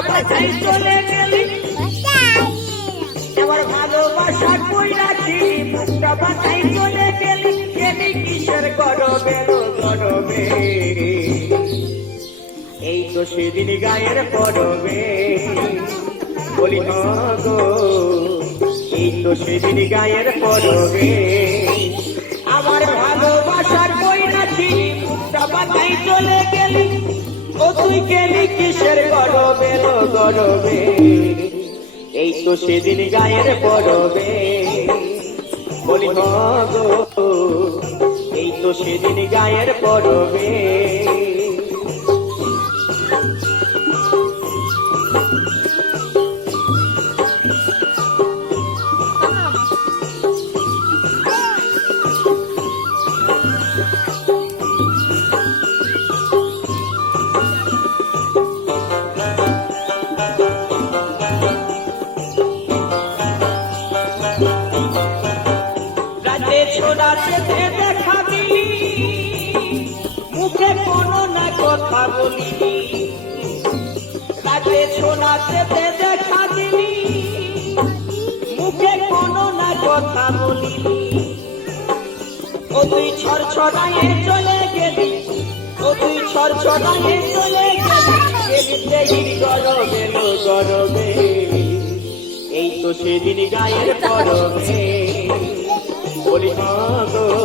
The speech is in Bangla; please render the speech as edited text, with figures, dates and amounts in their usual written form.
বাসায় চলে গেলি আমার ভালোবাসা কই রাখি মুখটা বাসায় চলে গেলি গেলি কিসের গরবে গরবে এই তো সেদিন গায়ের পরবে বলি গো এই তো সেদিন গায়ের পরবে আমার ভালোবাসার কই রাখি মুখটা বাসায় চলে গেলি ও তুই গেলি কিসের গরবে গরবে এই তো সেদিন গায়ের পরবে বলি গো এই তো সেদিন গায়ের পরবে ছোড়াতে দেখা দিলি মুখে কোনো না কথা বলিনি রাতে ছোড়াতে দেখা দিলি মুখে কোনো না কথা বলিনি ও তুই ছড়ছড়ায়ে চলে গেলি ও তুই ছড়ছড়ায়ে চলে গেলি গেলি গরবে গরবে এই তো সেদিন গায়ের পরবে বলি গো